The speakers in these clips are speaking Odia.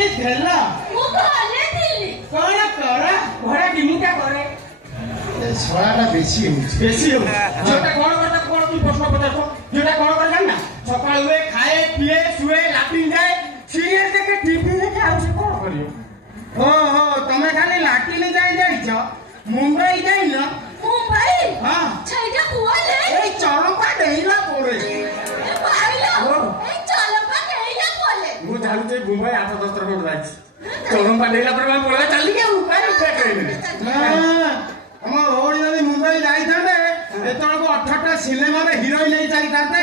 कोठी थेला मु घरे थिली कोन करा घरे की मु क्या करे ছড়াটা বেশি जोटा कोन करता कोन तू प्रश्न पचार को जोटा कोन कर जान ना सकाळ हुए खाए पिए सुए लाटिन जाए सीरियल देखे टीवी देखे आ से कोन करियो ओहो तमे खाली लाटिन जाई जाइछ मुंबई जाई ना मुंबई हां छैटा कुआले ए चरपा देइला पोरे ए भाईला ए चलपा केइला कोले मु जानु ते मुंबई 8-10 कोन जाइछ चरपा देइला पर मैं बोला चली के उपाय क्या करे हां हम ओडी नदी मुंबई जाई थाने एतळ को 18टा सिनेमा रे हीरोइन नहीं जाई थाते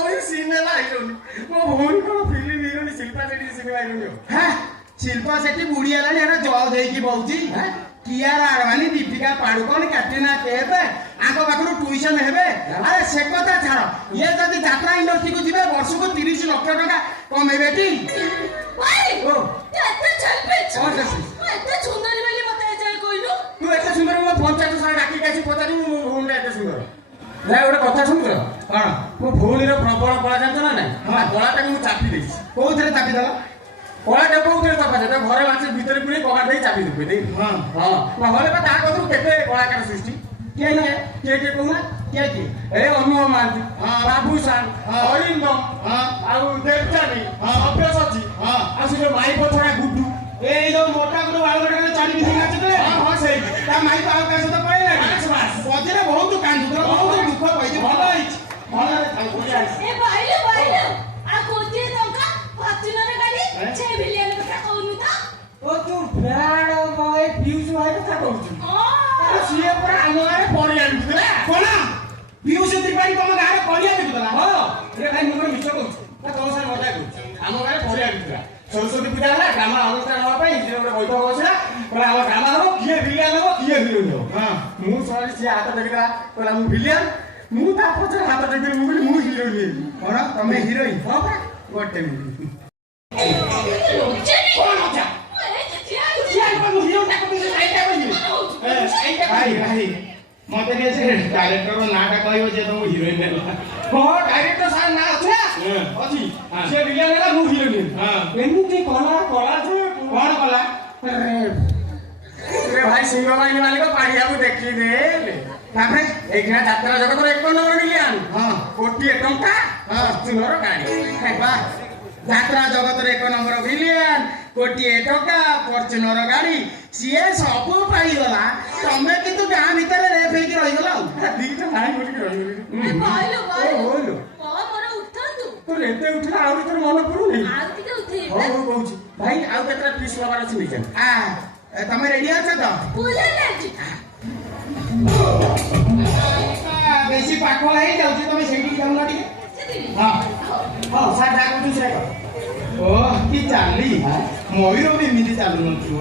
ओई सिनेमा हीरोइन मो भोन को film heroine Shilpa Shetty cinema heroine हां शिल्पा शेट्टी बुढ़ी हलानी एटा जल देई की बहुची हां कियारा आडवाणी दीपिका पाडुकोन कैटरीना कैफ आको बाकरू ट्यूशन हेबे अरे से कथा छाड़ ये जदी यात्रा इंडस्ट्री को जिबे वर्ष को 30 लाख टका कमेबे टी भाई ओ एते चलबे कौन से एते सुंदर वाली मते जाय कोइलु तू एते सुंदर मो पंचायत सारा डाकी कैसी पतारी मो भून एते सुंदर ना ओडे कथा सुन कोन मो भूनी रो प्रबल कला जानत ना नहीं हां कलाटा मु चापी देछि कोउथरे चापी दला कलाटा कोउथरे चापा दे घरे माछ भीतर पुनी कबाड़ देई चापी देबे दे हां हां नहले बा ता कथु केते कलाकार सृष्टि के न के कहूना के ए अनुमान मानती हां बाबू सान अरिंदम हां आउ देवचानी हां अभ्यासची हां आसी जो माई पथरा गुड्डू ए जो मोटा गुडू बाळगडा चाडी बिथि नाचते हां हां सेई ता माई पाव का सत पळेला बस पजरे बहुत कांदु बहुत दुख पाइजे भलो आइछ भलो ए भाईला आ कोठी टंका फॉर्च्यूनर गाड़ी 6 बिलियन का कहनु ता ओ तू ब्रांड मोए फ्यूज होय कथा कहू सीए पर आंगरे पड़ी आनिला कोन फ्यूज त्रिपाठी तम गारे पड़ी आनिला हो रे भाई मुगर मिछ कहू ना तो से मजा कहू आम गारे पड़ी आनिला सरस्वती पूजा होला ग्राम अनुष्ठान हवा पई जे बैठक बसला पर हम ग्राम हो किए विलियन हो किए विलियन हो हां मु सरी से हाथ देखला कहला मु विलियन मु ता पछे हाथ देखली मु कहली मु हीरोइन कोन तमे हीरोइन हो बा गोटे मिनिट कोन होचा मत डायरेक्टर नाटा कहब जे तुम हिरोइन हाँ डायरेक्टर सार ना अच्छे अच्छी से विलियन है मु हिरोइन हां एमुती कला कला जो कोन कला रे भाई सिंह बाई वाले को पाड़िया को देखी दे तापरे एकना यात्रा जगत रे 1 नंबर मिलियन हां कोटी टंका हां सुनर गाड़ी वाह यात्रा जगत रे 1 नंबर मिलियन कोटी टंका फॉर्च्यूनर गाड़ी सीए सब पाई गला तमे किंतु गां भीतर रे फेकी रही गला दीटा नाही बोली रही ए भाईलो बोलो ओ मोर उठंतु तो रेते उठला आउ तोर मन पड़ू नहीं आ टिके उठे हो कहूची भाई आउ केतरा पीस लबार अछि नहीं जान आ तमे रेडी अछ तो पूजा लागी बेसी पाखो है जाउची तमे सेठी जाउ ना टिके हां हां सा डाकू तू से ओ की चाली मयूर भी मिली चालू न तू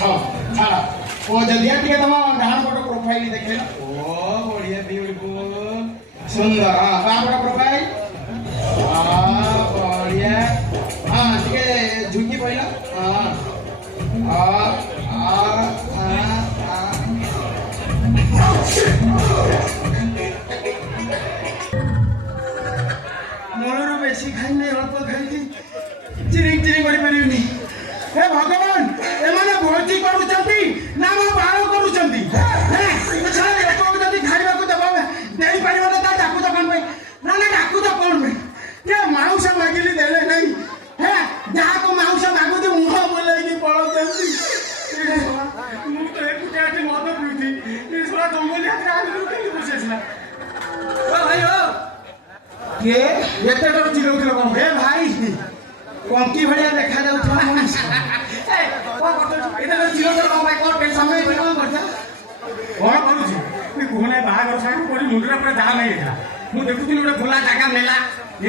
हां छाड़ा ओ जल्दी टिके तम डान फोटो प्रोफाइल देखे ओ बढ़िया ब्यूटीफुल सुंदर हां बापरा प्रोफाइल बढ़िया हां टिके झुकी पहिला हां मोर बेसी खाई नहीं अल्प खाई चिरिंग चिरिंग बड़ी परिनी हे भगवान ए माने भोजी करूचंती ना मो बाळ करूचंती हे छाड़ एको जदी खाइबा को दबा देई परिबो त डाकू त कोन पे ना ना डाकू त कोन पे के माउस मागिली देले नहीं हे जा को माउस मागु दे मुह बोलाई की पळो जंती मु तो एक के मत पिउती ए सोला जंगली हाथ आ के बसेसला ओ भाई ओ के एते तो चिलौथिलो कोन हे भाई कंकी भड़िया देखा जाउथला मनुष्य ए कोन करत एते तो चिलौथिलो कोन भाई कोन टेंशन में कोन करत कोन करूची तू कोने बाहागर साइड पड़ी मुंडरा पर जा नहीं देखला मु देखुती ओडे खुला जागा मेला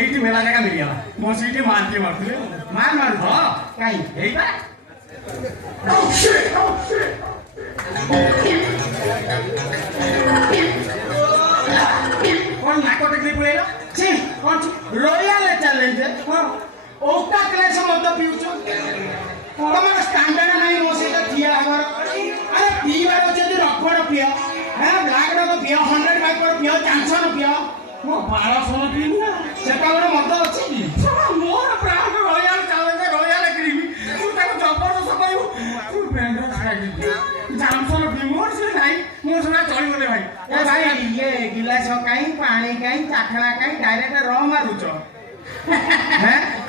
एठी मेला जागा मिल गला मो सीटी मारके मारथले मार हां काई एइबा ओ शिट कौन नाको टेक्निक पळेला छी कौन रॉयल चैलेंज हां ओका क्लास मत पिउचो तमर स्टैंडर्ड नहीं मोसे त थिया हमर अरे पीवा जदी रखड़ पिया हां ब्लैक डॉग पिया 100 बाइक पर पिया 500 पिया मो 1200 पिया ना सेटा बड़ मत अछि मोर प्राण रॉयल ଜାମସର ମୋର ସେ ନାହିଁ ମୋ ଶୁଣା ଚଳିଗଲେ ଭାଇ ଏ ଭାଇ ଇଏ ଗିଲାସ କାଇଁ ପାଣି କାଇଁ ଚାଖଣା କାଇଁ ଡାଇରେକ୍ଟ ର ମାରୁଛ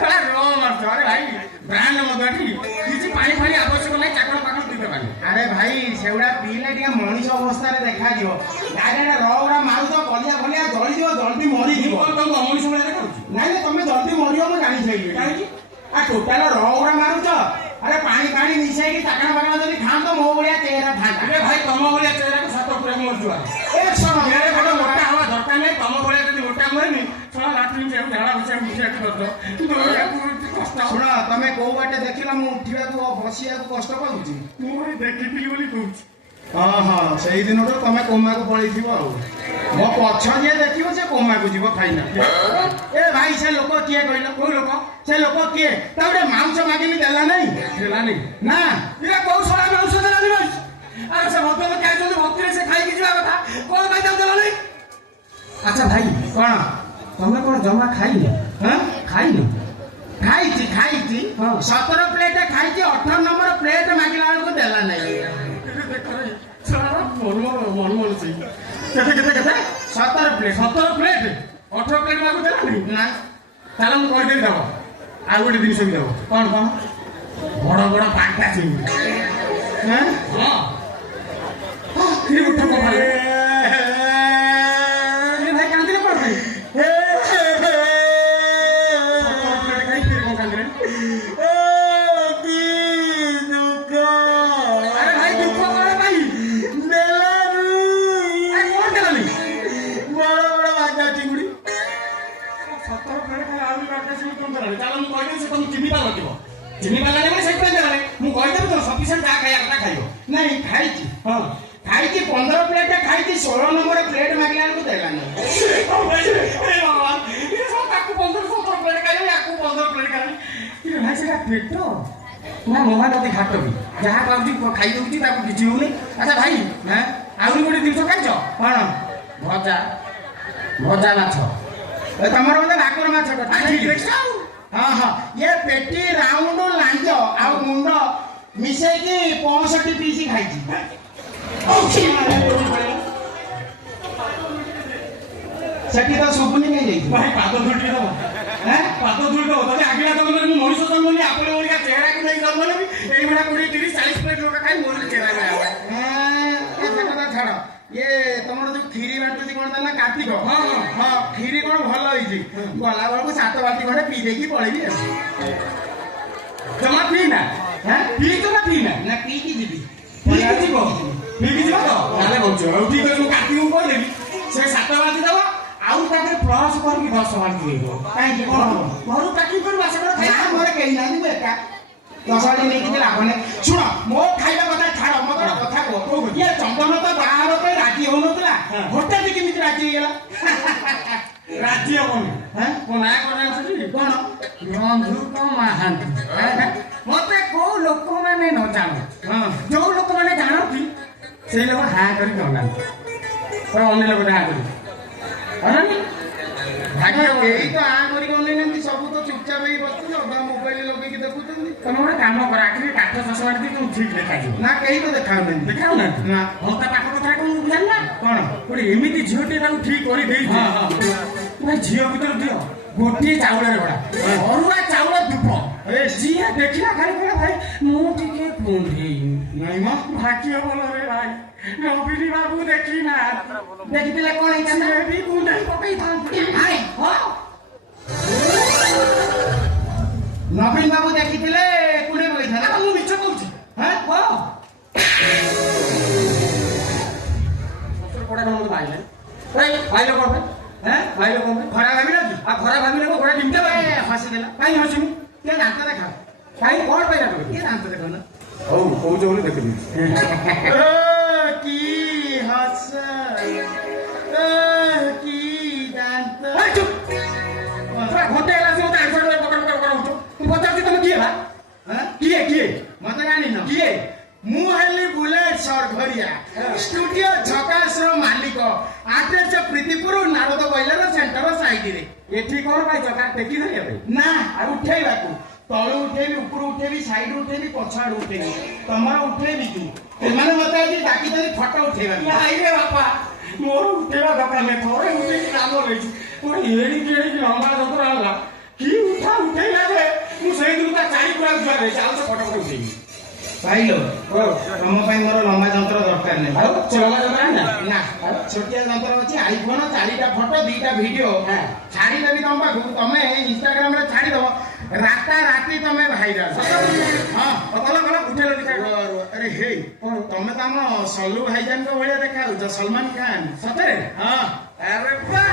କଳା ର ମାରୁଛ ଆରେ ଭାଇ ବ୍ରାଣ୍ଡ ମଧ୍ୟ ଏଠି କିଛି ପାଣି ଫାଣି ଆବଶ୍ୟକ ନାହିଁ ଚାକଣ ପାକଣ ପିଇବେ ପାଣି ଆରେ ଭାଇ ସେଗୁଡା ପିଇଲେ ଟିକେ ମଣିଷ ଅବସ୍ଥାରେ ଦେଖାଯିବ ଡାଇରେକ୍ଟ ର ଗୁଡା ମାରୁଛ ବଲିଆ ବଲିଆ ଜଳିଯିବ ଜଲ୍ଦି ମରିଯିବ ତମକୁ ଅମଣିଷ ଭଳିଆ ଦେଖାଉଛି ନାଇଁ ନାଇଁ ତମେ ଜଲ୍ଦି ମରିବ ମୁଁ ଜାଣିଥିଲି କାହିଁକି ଆ ଟୋଟାଲ ର ଗୁଡା ମାରୁଛ ଆରେ ପାଣି ପାଣି ମିଶେଇକି ଚାକଣା ପାକଣା ଯଦି ଖାଆନ୍ତ ମୋ ଭଳିଆ ଚେହେରା ଥାନ୍ତା ଆରେ ଭାଇ ତମ ଭଳିଆ ଚେହେରାକୁ ସାତ ପୁରା ମରିଯିବା ଏ ଶୁଣ ଚେହେରା ଗୋଟେ ମୋଟା ହବା ଦରକାର ନାହିଁ ତମ ଭଳିଆ ଯଦି ମୋଟା ହୁଏନି ଶୁଣ ଲାଟ୍ରିନ୍ ଯାଉ ଝାଡ଼ା ବସିବାକୁ ମିଶିବାକୁ କରିଦ କଷ୍ଟ ଶୁଣ ତମେ କୋଉ ବାଟେ ଦେଖିଲ ମୁଁ ଉଠିବାକୁ ବସିବାକୁ କଷ୍ଟ ପାଉଛି ମୁଁ ଭାଇ ଦେଖିଥିଲି ବୋଲି କହୁଛି ହଁ ସେଇ ଦିନଠୁ ତମେ କୋମାକୁ ପଳେଇଥିବ ଆଉ ମୋ ପଛ ଯିଏ ଦେଖିବ ସେ କୋମାକୁ ଯିବ ଖାଇନା ଏ ଭାଇ ସେ ଲୋକ କିଏ କହିଲ କୋଉ ଲୋକ ସେ ଲୋକ କିଏ ତା ଗୋଟେ ମାଉଁସ ମାଗିଲି ଦେଲା ନାହିଁ ହେଲାନି ନା ଏଇଟା କୋଉ ସଳା ମାଂସ ଦେଲାନି ଭାଇ ଆରେ ସେ ଭଦ୍ର ଖାଇଛନ୍ତି ଭକ୍ତିରେ ସେ ଖାଇକି ଯିବା କଥା କଣ ପାଇଁ ତାକୁ ଦେଲାନି ଆଚ୍ଛା ଭାଇ କଣ ତମେ କଣ ଜମା ଖାଇନି ହଁ ଖାଇନି ଖାଇଛି ଖାଇଛି ହଁ। 17 ପ୍ଲେଟ ଖାଇଛି 18 ନମ୍ବର ପ୍ଲେଟ ମାଗିଲା ବେଳକୁ ଦେଲା ନାହିଁ ମନ ସେଇ କେତେ କେତେ କେତେ 17 ପ୍ଲେଟ 17 ପ୍ଲେଟ 18 ପ୍ଲେଟ ମାଗୁ ଦେଲାନି ନା ତାହେଲେ ମୁଁ କହିଦେବି ଦେବ ଆଉ ଗୋଟେ ଜିନିଷ ବି ଦେବ କଣ କଣ ବଡ ବଡ ପାଙ୍କା ଚିଙ୍ଗୁଡ଼ି ହଁ ହଁ କି ଉଠ କମାଲେ ଭାଇ କାନ୍ଦିଲେ କଣ ଭାଇ ନାଇଁ ଖାଇଛି ହଁ ଖାଇଛି 15 ପ୍ଲେଟ ଖାଇଛି 16 ନମ୍ବର ପ୍ଲେଟ ମାଗିଲା ବେଳକୁ ଦେଲା ନାହିଁ ନା ମହାନଦୀ ଘାଟ ବି ଯାହା ପାଉଛି ଖାଇଦଉଛି ତାକୁ କିଛି ହଉନି ଆଚ୍ଛା ଭାଇ ଆହୁରି ଗୋଟେ ଜିନିଷ ଖାଇଛ କଣ ଭଜା ଭଜା ମାଛ ତମର ବୋଧେ ଭାକୁର ମାଛ କଥା ହଁ ଇଏ ପେଟି ରାଉଣ୍ଡ ଲାଞ୍ଜ ଆଉ ମୁଣ୍ଡ ମିଶେଇକି 65 ପିସ୍ ଖାଇଛି ସେଠି ତ ଶୁଭୁନି କାଇଁ ଯାଇଛି ଭାଇ ପାଦ ଧୁଳି ଦବ ପାଦ ଧୁଳି ଦବ ତତେ ଆଗିଲା ତମ ମୁଁ ମଣିଷ ଜନ୍ମ ନି ଆପଣ ଭଳିଆ ଚେହେରାକୁ ନେଇ ଜନ୍ମ ନେବି ଏଇଭଳିଆ 20 30 40 ପ୍ଲେଟ ଲୋକ ଖାଇ ମୋର ଚେହେରା କଥା ଛାଡ ଇଏ ତମର ଯୋଉ କ୍ଷୀରି ବାଣ୍ଟୁଛି କଣ ତା ନା କାର୍ତ୍ତିକ ହଁ କ୍ଷୀରି କଣ ଭଲ ହେଇଛି ଗଲା ବେଳକୁ 7 ବାଲ୍ଟି ଖଣ୍ଡେ ପିଇ ଦେଇକି ପଳେଇବି ଆଉ ଜମା ପିଇ ନା ପିଇଛ ନା ପିଇ ନା ପିଇକି ଯିବି ପିଇକି ଯିବ ତ ତାହେଲେ ବଞ୍ଚ ଆଉ ଠିକ ଅଛି ମୁଁ କାର୍ତ୍ତିକକୁ କହିଦେବି ସେ 7 ବାଲ୍ଟି ଦବ ଆଉ ତାପରେ ପ୍ଲସ୍ କରିକି 10 ବାଲ୍ଟି ଦେଇଦେବ କାହିଁକି କଣ ହବ ଘରୁ ପ୍ୟାକିଂ କରି ମାସ କରି ନା ମୋର କେହି ନାହାନ୍ତି ମୁଁ ଏକା 10 ବାଲ୍ଟି ନେଇକି ଲାଭ ନାହିଁ ଶୁଣ ମୋ ଖାଇବା କଥା ଛାଡ ମତେ ଗୋଟେ କଥା କୁହ ଇଏ ଚନ୍ଦନ ତ ବାହାଘର ପାଇଁ ରାଜି ହଉନଥିଲା ହଠାତ୍ କେମିତି ରାଜି ହେଇଗଲା ରାଜି ହବନି ମୋ ନାଁ କଣ ଜାଣିଛନ୍ତି କଣ ବନ୍ଧୁକ ମହାନ୍ତି ମତେ କୋଉ ଲୋକମାନେ ନ ଜାଣୁ ଯୋଉ ଲୋକମାନେ ଜାଣନ୍ତି ସେଇ ଲୋକ ହାଁ କରି ଜଣାନ୍ତି ଅନ୍ୟ ଲୋକ ହାଁ କରି ଏଇ ତ ଆ କରିକି ଅନେଇନାହାନ୍ତି ସବୁ ତ ଚୁପଚାପ ହେଇ ବସୁଛନ୍ତି ଅଧା ମୋବାଇଲ ଲଗେଇକି ଦେଖୁଛନ୍ତି ତମେ ଗୋଟେ କାମ କର ଆଖିରେ କାଠ ଚାଷ ମାରିକି ତମକୁ ଠିକ ଦେଖାଯିବ ନା କେହି ତ ଦେଖାଉନାହାନ୍ତି ଦେଖାଉନାହାନ୍ତି ନା ଭକ୍ତା ପାଠ କଥା କଣ ଜାଣିନା କଣ ଗୋଟେ ଏମିତି ଝିଅଟେ ତାକୁ ଠିକ କରି ଦେଇଛି ଭାଇ ଝିଅ ଭିତରେ ଦିଅ ଗୋଟିଏ ଚାଉଳରେ ଗড়ା ଅରୁଆ ଚାଉଳ ଧୂପ ଯିଏ ଦେଖିଲା ଖାଲି କହିଲା ଭାଇ ମୁଁ ଟିକେ କୁଣ୍ଡେଇ ନାଇଁ ମ ଭାଗ୍ୟ ଭଲ ରେ ଭାଇ ନବୀନ ବାବୁ ଦେଖି ନା ଦେଖିଥିଲେ କଣ ହେଇଥାନ୍ତା ବି କୁଣ୍ଡେଇ ପକେଇଥାନ୍ତି ନବୀନ ବାବୁ ଦେଖିଥିଲେ କୁଣ୍ଡେ ପକେଇଥାନ୍ତେ ମୁଁ ମିଛ କହୁଛି କୋଡା କଣ ମତେ ପାଇଲେ ପାଇଲ କଣ ପାଇଲ କଣ ଖରା ଭାବିଲ କି ଆଉ ଖରା ଭାବିଲେ କଣ ଘୋଡ଼ା କେମିତି ହସିଦେଲା କାହିଁ ହସିମୁ କିଏ ଦାନ୍ତ ଦେଖା କାହିଁ କଣ ପାଇଲା କିଏ ଦାନ୍ତ ଦେଖ ନା ହଉ କହୁଛ ବୋଲି ଦେଖିବି କି ହସ କି ଦାନ୍ତ ଘଣ୍ଟେ ହେଲା ସେ ମତେ ଆନ୍ସର କରୁଛ ମୁଁ ପଚାରୁଛି ତମେ କିଏ ବା କିଏ କିଏ ମତେ ଜାଣିନ କିଏ ମୁଁ ହେଲି ବୁଲେଟ ସରଘରିଆ ଷ୍ଟୁଡିଓ ଝକାସର ମାଲିକ ଆଡ୍ରେସ ପ୍ରୀତିପୁର ନାରଦ ବୈଲର ସେଣ୍ଟର ସାଇଡରେ ଏଠି କଣ ପାଇଛ କା ଟେକି ଧରିବା ପାଇଁ ନା ଆଉ ଉଠେଇବାକୁ ତଳୁ ଉଠେଇବି ଉପରୁ ଉଠେଇବି ସାଇଡ୍ ଉଠେଇବି ପଛ ଆଡୁ ଉଠେଇବି ତମର ଉଠେଇବି କି ସେମାନେ ମତେ ଆଜି ଡାକିଛନ୍ତି ଫଟୋ ଉଠେଇବା ନାଇରେ ବାପା ମୋର ଉଠେଇବା ଦରକାର ନାହିଁ ଥରେ ଉଠେଇକି କାମ ରହିଛି ମୋର ଏଡ଼ିକି ଲମ୍ବା ଯନ୍ତ୍ର ହେଲା କି ଉଠେଇଲା ଯେ ମୁଁ ସେଇଦିନ ତା ଚାରି ପୁରା ଜୁଆର ହେଇଛି ଆଉ ସେ ଫଟୋ ଉଠେଇବି ଭାଇଲୋ ତମ ପାଇଁ ମୋର ଲମ୍ବା ଯନ୍ତ୍ର ଦରକାର ନାହିଁ ଆଉ ସେ ଲମ୍ବା ଯନ୍ତ୍ର ନା ନା ଛୋଟିଆ ଯନ୍ତ୍ର ଅଛି ଆଇଫୋନ 4ଟା ଫଟୋ 2ଟା ଭିଡିଓ ଛାଡିଦେବି ତମ ପାଖକୁ ତମେ ଇନଷ୍ଟାଗ୍ରାମ ରେ ଛାଡିଦବ ରାତାରାତି ତମେ ଭାଇରାଲ ହଁ କଲ କଲ ଉଠେଇଲ ଆରେ ହେଇ ତମେ ତ ଆମ ସଲ୍ଲୁ ଭାଇଜାନଙ୍କ ଭଳିଆ ଦେଖା ଯାଉଛ ସଲମାନ ଖାନ ସତରେ ହଁ ଆରେ ବାଃ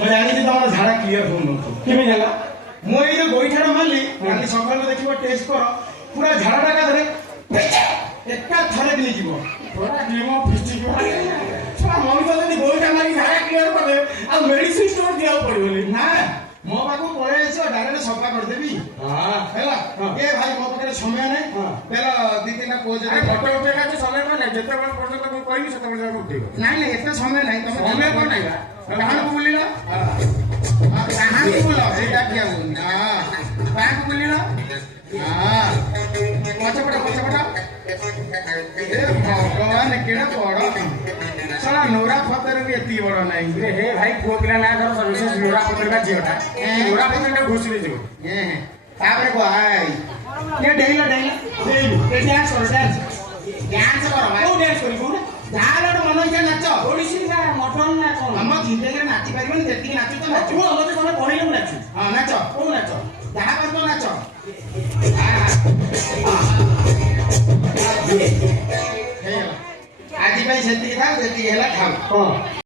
ମୁଁ ଜାଣିଛି ତମର ଝାଡା କ୍ଲିୟର ହଉନଥିବ କେମିତି ହେଲା ମୁଁ ଏଇ ଯୋଉ ଗୋଇଠାଟା ମାରିଲି କାଲି ସକାଳୁ ଦେଖିବ ଟେଷ୍ଟ କର ପୁରା ଝାଡାଟା ଏକାଥରେ ଏକା ଥରେ ନେଇଯିବ ପୁରା ଡିମ ଫିଷ୍ଟିକ ମଣିଷ ଯଦି ଗୋଇଠା ମାରି ଝାଡ଼ା କ୍ଲିୟର କଲେ ଆଉ ମେଡିସିନ ଷ୍ଟୋର ଯିବାକୁ ପଡିବନି ନା ମୋ ପାଖକୁ ପଳେଇ ଆସିବ ଡାଇରେକ୍ଟ ସଫା କରିଦେବି ହେଲା ଏ ଭାଇ ମୋ ପାଖରେ ସମୟ ନାହିଁ ଦେଲ 2-3ଟା ପୋଜ ଫଟୋ ଉଠେଇବା ତ ସମୟ କଣ ନାହିଁ ଯେତେବେଳେ ପର୍ଯ୍ୟନ୍ତ ମୁଁ କହିବି ସେତେବେଳେ ଯାକ ଉଠେଇବ ନାଇଁ ନାଇଁ ଏତେ ସମୟ ନାହିଁ ତମେ ସମୟ କଣ ନାହିଁ କାହାକୁ ବୁଲିଲ କାହାକୁ ବୁଲ ସେଇଟା କିଏ ହଉନି କାହାକୁ ବୁଲିଲ ପଛପଟ ପଛପଟ ଏ ଭଗବାନ କେଡେ ବଡ ଶଳା ନୋରା ଫତରେ ବି ଏତିକି ବଡ ନାହିଁ ହେ ଭାଇ ପୁଅ ପିଲା ନା ଧର ସର୍ଭିସେସ୍ ଲୋରା ପତ୍ରିକା ଝିଅଟା ଲୋରା ପତ୍ରିକା ଘୁଷି ଦେଇଯିବ ତାପରେ କୁହ ଟିକେ ଡେଇଲ ଡେଇଲ ଡ୍ୟାନ୍ସ କର ଡ୍ୟାନ୍ସ ଡ୍ୟାନ୍ସ କର ଭାଇ କୋଉ ଡ୍ୟାନ୍ସ କରିବୁ ଯାହାର ଗୋଟେ ମନ ଇଚ୍ଛା ନାଚ ଓଡିଶୀ ନା ମଟନ ନା କଣ ଆମ ଜିନ୍ଦଗିରେ ନାଚି ପାରିବନି ଯେତିକି ନାଚୁଛ ନାଚ ପୁଅ ମତେ ତମେ କହିଲେ ମୁଁ ନାଚୁ ହଁ ନାଚ କୋଉ ନାଚ ଯାହା କରୁଛ ନାଚ ହେଇଗଲା ଆଜି ପାଇଁ ସେତିକି ଥାଉ ଯେତିକି ହେଲା ଖାଉ କଣ